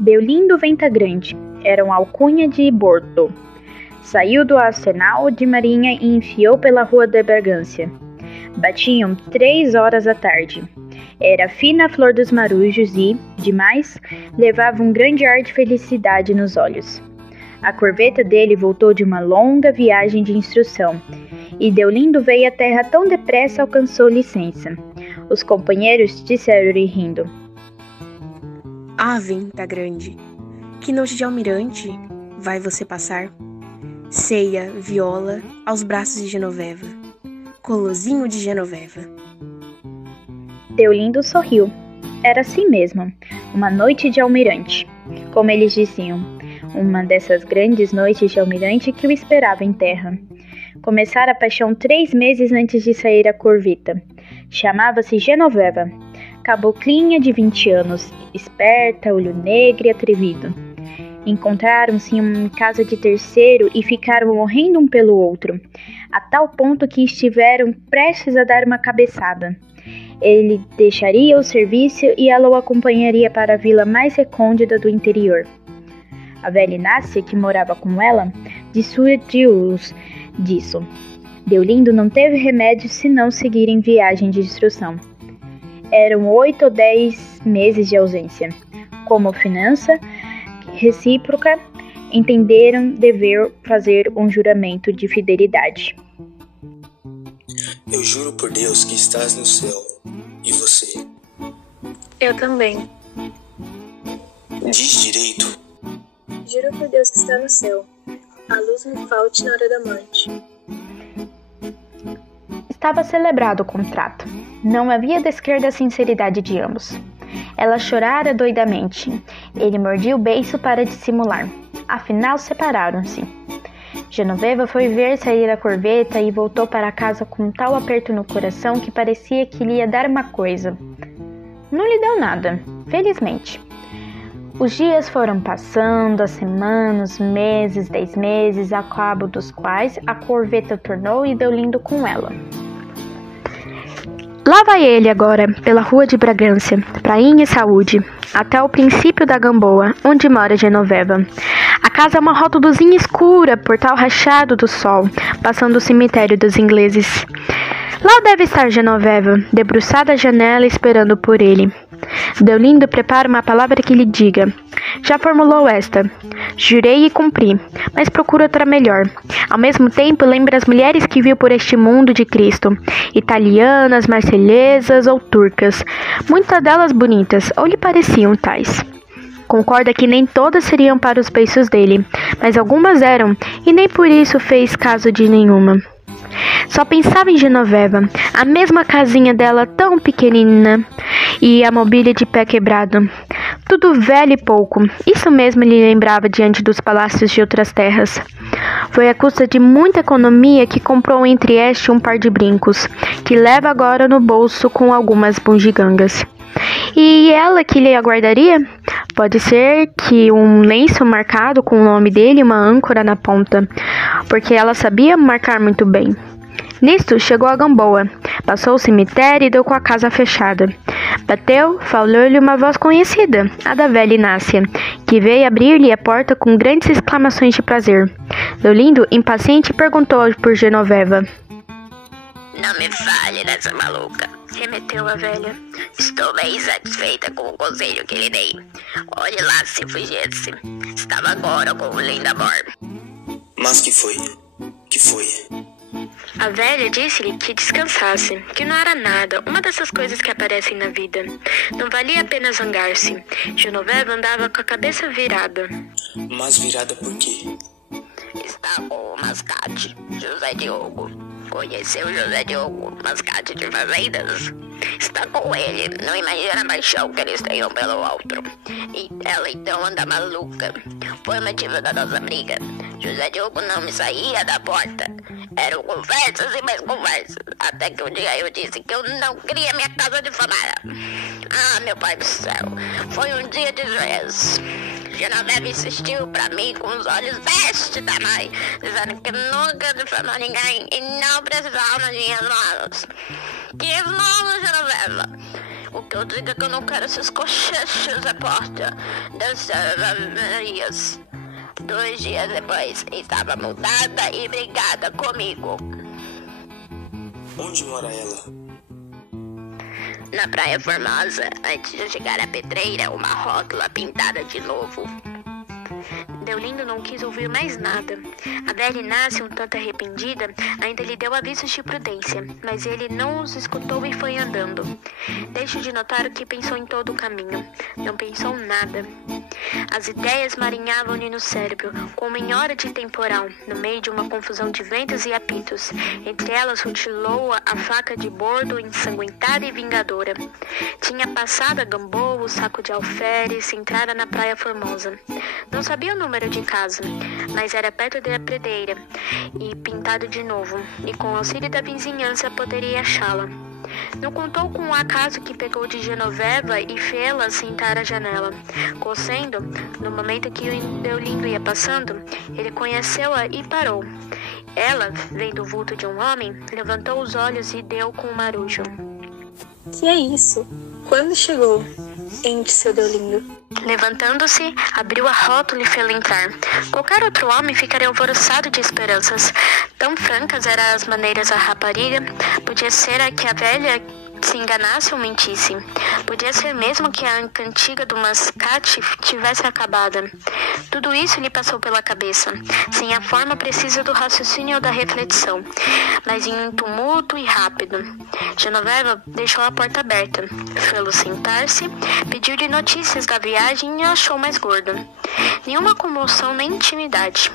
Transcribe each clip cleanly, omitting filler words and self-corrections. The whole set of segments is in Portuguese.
Deolindo Ventagrande era uma alcunha de Bordo. Saiu do arsenal de marinha e enfiou pela rua de Bragança. Batiam 3 horas da tarde. Era fina a flor dos marujos e, demais, levava um grande ar de felicidade nos olhos. A corveta dele voltou de uma longa viagem de instrução, e Deolindo veio à terra tão depressa alcançou licença. Os companheiros disseram-lhe rindo: Ah, Ventagrande, que noite de almirante vai você passar? Ceia, viola, aos braços de Genoveva, colozinho de Genoveva. Deolindo sorriu. Era assim mesmo, uma noite de almirante, como eles diziam, uma dessas grandes noites de almirante que o esperava em terra. Começara a paixão 3 meses antes de sair a corveta. Chamava-se Genoveva, caboclinha de 20 anos, esperta, olho negro e atrevido. Encontraram-se em casa de terceiro e ficaram morrendo um pelo outro, a tal ponto que estiveram prestes a dar uma cabeçada. Ele deixaria o serviço e ela o acompanharia para a vila mais recôndita do interior. A velha Inácia, que morava com ela, dissuadiu-os disso. Deolindo não teve remédio senão seguir em viagem de instrução. Eram 8 ou 10 meses de ausência. Como finança recíproca, entenderam dever fazer um juramento de fidelidade. Eu juro por Deus que estás no céu. E você? Eu também. Diz direito. Juro por Deus que está no céu. A luz me falte na hora da morte. Estava celebrado o contrato. Não havia descrer da sinceridade de ambos. Ela chorara doidamente. Ele mordia o beiço para dissimular. Afinal, separaram-se. Genoveva foi ver sair a corveta e voltou para casa com um tal aperto no coração que parecia que lhe ia dar uma coisa. Não lhe deu nada, felizmente. Os dias foram passando, as semanas, meses, 10 meses, ao cabo dos quais a corveta tornou e Deolindo com ela. Lá vai ele agora, pela rua de Bragança, prainha e saúde, até o princípio da Gamboa, onde mora Genoveva. A casa é uma rótulozinha escura, portal rachado do sol, passando o cemitério dos ingleses. Lá deve estar Genoveva, debruçada à janela, esperando por ele. Deolindo prepara uma palavra que lhe diga. Já formulou esta: jurei e cumpri, mas procura outra melhor. Ao mesmo tempo, lembra as mulheres que viu por este mundo de Cristo, italianas, marselhesas ou turcas, muitas delas bonitas, ou lhe pareciam tais. Concorda que nem todas seriam para os beiços dele, mas algumas eram, e nem por isso fez caso de nenhuma. Só pensava em Genoveva, a mesma casinha dela tão pequenina e a mobília de pé quebrado. Tudo velho e pouco, isso mesmo lhe lembrava diante dos palácios de outras terras. Foi à custa de muita economia que comprou entre este um par de brincos, que leva agora no bolso com algumas bugigangas. E ela que lhe aguardaria? Pode ser que um lenço marcado com o nome dele e uma âncora na ponta, porque ela sabia marcar muito bem. Nisto, chegou a Gamboa, passou o cemitério e deu com a casa fechada. Bateu, falou-lhe uma voz conhecida, a da velha Inácia, que veio abrir-lhe a porta com grandes exclamações de prazer. Deolindo, impaciente, perguntou por Genoveva. Não me fale dessa maluca, remeteu a velha. Estou bem satisfeita com o conselho que lhe dei. Olhe lá se fugisse. Estava agora com o Lindamor. Mas que foi? Que foi? A velha disse-lhe que descansasse, que não era nada, uma dessas coisas que aparecem na vida. Não valia a pena zangar-se. Genoveva andava com a cabeça virada. Mas virada por quê? Está com o mascate, José Diogo. Conheceu José Diogo, mascate de fazendas? Está com ele, não imagina a paixão que eles tenham pelo outro. E ela então anda maluca. Foi o motivo da nossa briga. José Diogo não me saía da porta. Eram conversas e mais conversas. Até que um dia eu disse que eu não queria minha casa difamada. Ah, meu pai do céu. Foi um dia de juízo. Genoveva insistiu pra mim com os olhos deste tamanho, dizendo que nunca difamou ninguém e não precisava nas minhas mãos. Que mãos, Genoveva? O que eu digo é que eu não quero esses cochechos à porta das Marias. 2 dias depois, estava mudada e brigada comigo. Onde mora ela? Na Praia Formosa, antes de chegar à pedreira, uma rótula pintada de novo. Deolindo não quis ouvir mais nada. A velha Inácia, um tanto arrependida, ainda lhe deu avisos de prudência, mas ele não os escutou e foi andando. Deixo de notar o que pensou em todo o caminho. Não pensou nada. As ideias marinhavam-lhe no cérebro, como em hora de temporal, no meio de uma confusão de ventos e apitos. Entre elas rutilou a faca de bordo, ensanguentada e vingadora. Tinha passado a Gamboa, o saco de alferes, entrara na Praia Formosa. Não sabia o número de casa, mas era perto da pedreira e pintado de novo, e com o auxílio da vizinhança poderia achá-la. Não contou com o acaso que pegou de Genoveva e fê-la sentar à janela. Cossendo, no momento que o Deolindo ia passando, ele conheceu-a e parou. Ela, vendo o vulto de um homem, levantou os olhos e deu com o marujo. Que é isso? Quando chegou? Entre seu Deolindo. Levantando-se, abriu a rótula e fê-lo entrar. Qualquer outro homem ficaria alvoroçado de esperanças. Tão francas eram as maneiras da rapariga. Podia ser a que a velha se enganasse ou mentisse. Podia ser mesmo que a cantiga do mascate tivesse acabada. Tudo isso lhe passou pela cabeça, sem a forma precisa do raciocínio ou da reflexão, mas em um tumulto e rápido. Genoveva deixou a porta aberta, fê-lo sentar-se, pediu-lhe notícias da viagem e a achou mais gordo. Nenhuma comoção nem intimidade.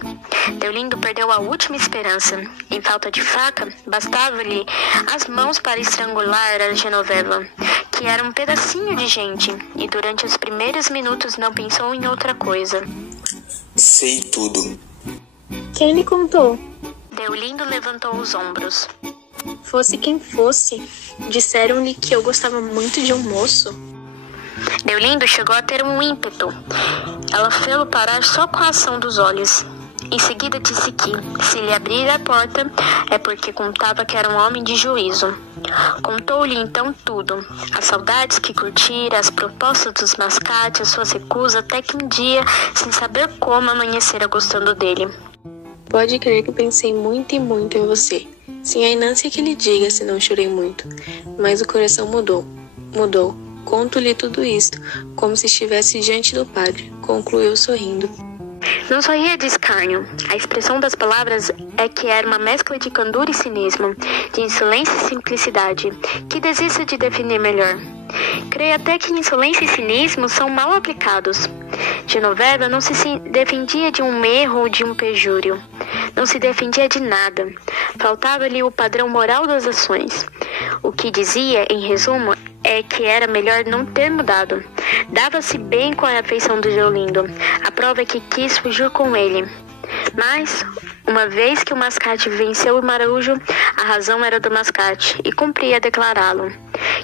Deolindo perdeu a última esperança. Em falta de faca, bastava-lhe as mãos para estrangular a Genoveva, que era um pedacinho de gente, e durante os primeiros minutos não pensou em outra coisa. Sei tudo. Quem lhe contou? Deolindo levantou os ombros. Fosse quem fosse, disseram-lhe que eu gostava muito de um moço. Deolindo chegou a ter um ímpeto. Ela fê-lo parar só com a ação dos olhos. Em seguida disse que, se lhe abrir a porta, é porque contava que era um homem de juízo. Contou-lhe então tudo, as saudades que curtira, as propostas dos mascates, as suas recusas, até que um dia, sem saber como, amanhecera gostando dele. Pode crer que pensei muito e muito em você. Sim, a Inância que lhe diga se não chorei muito. Mas o coração mudou. Conto-lhe tudo isto, como se estivesse diante do padre, concluiu sorrindo. Não sorria de escárnio. A expressão das palavras é que era uma mescla de candura e cinismo, de insolência e simplicidade, que desista de definir melhor. Creio até que insolência e cinismo são mal aplicados. Genoveva não se defendia de um erro ou de um perjúrio. Não se defendia de nada. Faltava-lhe o padrão moral das ações. O que dizia, em resumo, é que era melhor não ter mudado. Dava-se bem com a afeição do Deolindo. A prova é que quis fugir com ele. Mas, uma vez que o mascate venceu o marujo, a razão era do mascate, e cumpria declará-lo.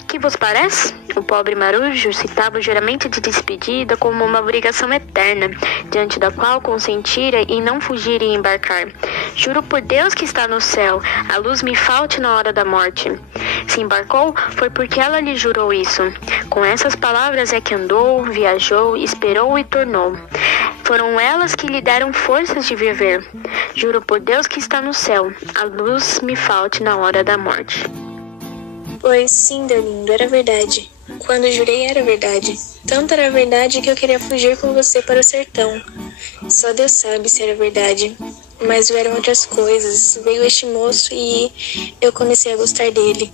Que vos parece? O pobre marujo citava o juramento de despedida como uma obrigação eterna, diante da qual consentira em não fugir e embarcar. Juro por Deus que está no céu, a luz me falte na hora da morte. Se embarcou, foi porque ela lhe jurou isso. Com essas palavras é que andou, viajou, esperou e tornou. Foram elas que lhe deram forças de viver. Juro por Deus que está no céu, a luz me falte na hora da morte. Pois sim, Deolindo, era verdade. Quando jurei era verdade. Tanto era verdade que eu queria fugir com você para o sertão. Só Deus sabe se era verdade. Mas vieram outras coisas. Veio este moço e eu comecei a gostar dele.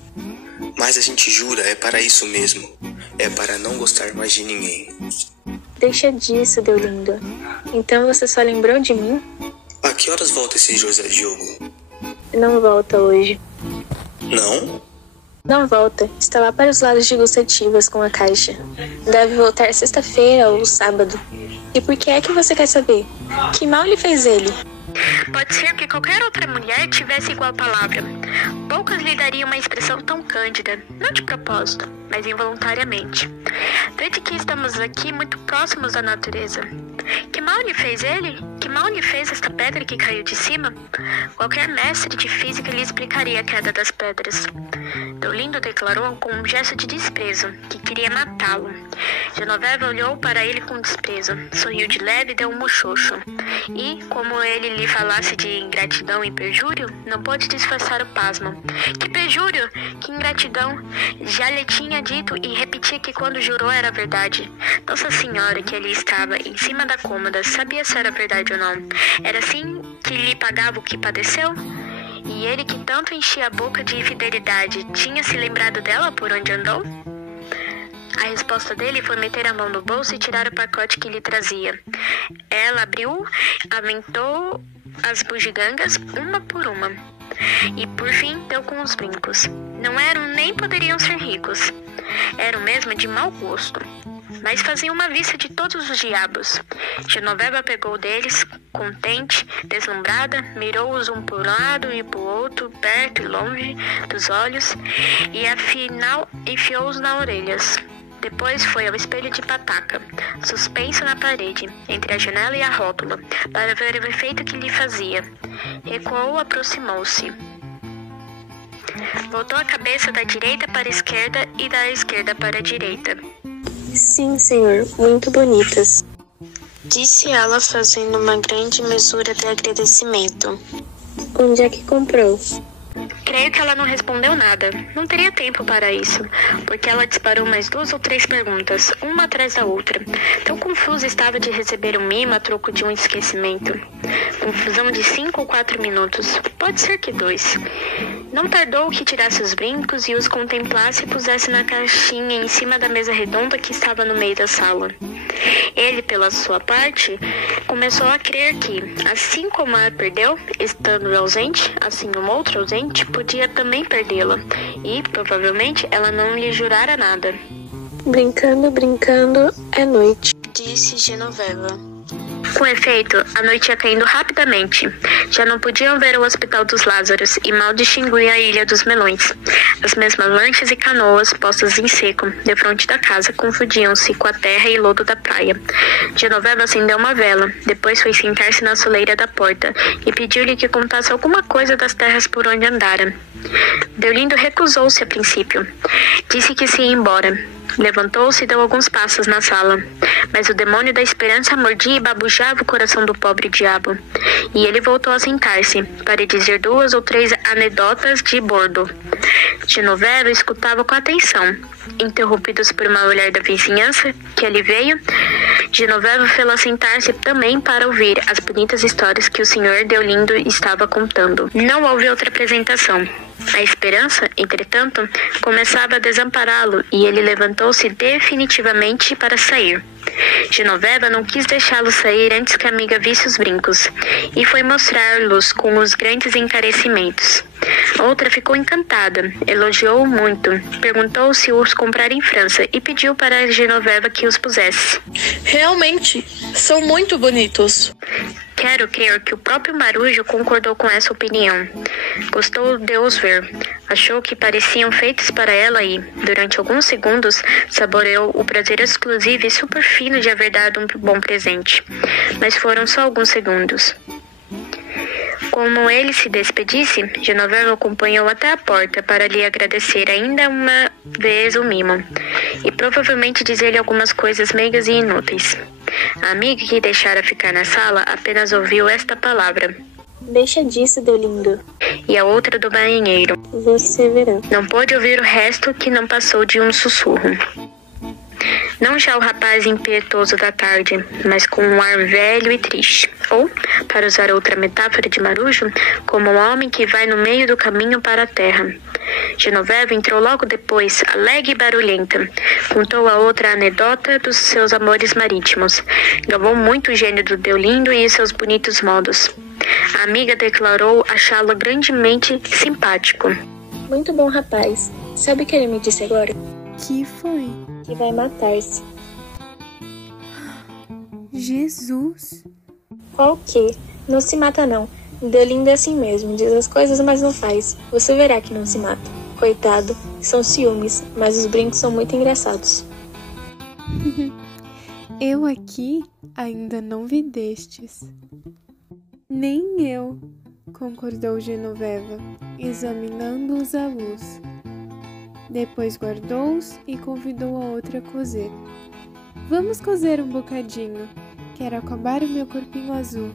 Mas a gente jura, é para isso mesmo. É para não gostar mais de ninguém. Deixa disso, Deolindo. Então você só lembrou de mim? A que horas volta esse José Diogo? Não volta hoje. Não? Não volta. Está lá para os lados de Gustativas com a caixa. Deve voltar sexta-feira ou sábado. E por que é que você quer saber? Que mal lhe fez ele? Pode ser que qualquer outra mulher tivesse igual palavra. Poucas lhe dariam uma expressão tão cândida, não de propósito, mas involuntariamente. Vede que estamos aqui muito próximos da natureza. Que mal lhe fez ele? Que que mal lhe fez esta pedra que caiu de cima? Qualquer mestre de física lhe explicaria a queda das pedras. Deolindo declarou com um gesto de desprezo que queria matá-lo. Genoveva olhou para ele com desprezo, sorriu de leve e deu um muxoxo. E, como ele lhe falasse de ingratidão e perjúrio, não pôde disfarçar o pasmo. Que perjúrio! Que ingratidão! Já lhe tinha dito e repetia que quando jurou era verdade. Nossa Senhora, que ali estava, em cima da cômoda, sabia se era verdade ou não. Era assim que lhe pagava o que padeceu? E ele que tanto enchia a boca de infidelidade, tinha se lembrado dela por onde andou? A resposta dele foi meter a mão no bolso e tirar o pacote que lhe trazia. Ela abriu, aventou as bugigangas uma por uma. E por fim deu com os brincos. Não eram nem poderiam ser ricos. Eram mesmo de mau gosto. Mas faziam uma vista de todos os diabos. Genoveva pegou deles, contente, deslumbrada, mirou-os um por um lado e por outro, perto e longe dos olhos, e afinal enfiou-os nas orelhas. Depois foi ao espelho de pataca, suspenso na parede, entre a janela e a rótula, para ver o efeito que lhe fazia. Recuou, aproximou-se. Voltou a cabeça da direita para a esquerda e da esquerda para a direita. Sim, senhor, muito bonitas, disse ela, fazendo uma grande mesura de agradecimento. Onde é que comprou? Creio que ela não respondeu nada. Não teria tempo para isso, porque ela disparou mais 2 ou 3 perguntas, uma atrás da outra. Tão confusa estava de receber um mimo a troco de um esquecimento. Confusão de 5 ou 4 minutos, pode ser que 2. Não tardou que tirasse os brincos e os contemplasse e pusesse na caixinha em cima da mesa redonda que estava no meio da sala. Ele, pela sua parte, começou a crer que, assim como a perdeu, estando ausente, assim um outro ausente podia também perdê-la, e, provavelmente, ela não lhe jurara nada. Brincando, brincando, é noite, disse Genoveva. Com efeito, a noite ia caindo rapidamente. Já não podiam ver o Hospital dos Lázaros e mal distinguiam a Ilha dos Melões. As mesmas lanchas e canoas postas em seco, defronte da casa, confundiam-se com a terra e lodo da praia. Genoveva acendeu uma vela, depois foi sentar-se na soleira da porta e pediu-lhe que contasse alguma coisa das terras por onde andara. Deolindo recusou-se a princípio. Disse que se ia embora. Levantou-se e deu alguns passos na sala, mas o demônio da esperança mordia e babujava o coração do pobre diabo. E ele voltou a sentar-se, para dizer 2 ou 3 anedotas de bordo. Genoveva escutava com atenção. Interrompidos por uma mulher da vizinhança, que ali veio, Genoveva fê-la sentar-se também para ouvir as bonitas histórias que o senhor Deolindo estava contando. Não houve outra apresentação. A esperança, entretanto, começava a desampará-lo e ele levantou-se definitivamente para sair. Genoveva não quis deixá-lo sair antes que a amiga visse os brincos e foi mostrar-los com os grandes encarecimentos. Outra ficou encantada, elogiou-o muito, perguntou se os comprara em França e pediu para a Genoveva que os pusesse. Realmente, são muito bonitos. Quero crer que o próprio Marujo concordou com essa opinião. Gostou de os ver. Achou que pareciam feitos para ela e, durante alguns segundos, saboreou o prazer exclusivo e super fino de haver dado um bom presente. Mas foram só alguns segundos. Como ele se despedisse, Genoveva o acompanhou até a porta para lhe agradecer ainda uma vez o mimo e provavelmente dizer-lhe algumas coisas meigas e inúteis. A amiga que deixara ficar na sala apenas ouviu esta palavra. Deixa disso, Deolindo. E a outra do banheiro. Você verá. Não pôde ouvir o resto, que não passou de um sussurro. Não já o rapaz impetuoso da tarde, mas com um ar velho e triste. Ou, para usar outra metáfora de Marujo, como um homem que vai no meio do caminho para a terra. Genoveva entrou logo depois, alegre e barulhenta. Contou a outra anedota dos seus amores marítimos. Gabou muito o gênio do Deolindo e seus bonitos modos. A amiga declarou achá-lo grandemente simpático. Muito bom rapaz. Sabe o que ele me disse agora? Que foi? Que vai matar-se. Jesus! O quê? Não se mata não. Deolindo é assim mesmo, diz as coisas, mas não faz. Você verá que não se mata. Coitado, são ciúmes, mas os brincos são muito engraçados. Eu aqui ainda não vi destes. Nem eu, concordou Genoveva, examinando-os à luz. Depois guardou-os e convidou a outra a cozer. Vamos cozer um bocadinho, quero acabar o meu corpinho azul.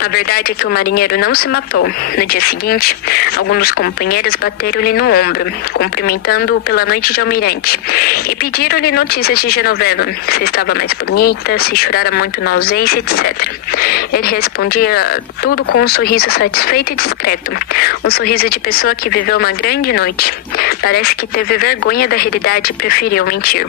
A verdade é que o marinheiro não se matou. No dia seguinte, alguns dos companheiros bateram-lhe no ombro, cumprimentando-o pela noite de almirante, e pediram-lhe notícias de Genoveva, se estava mais bonita, se chorara muito na ausência, etc. Ele respondia tudo com um sorriso satisfeito e discreto, um sorriso de pessoa que viveu uma grande noite. Parece que teve vergonha da realidade e preferiu mentir.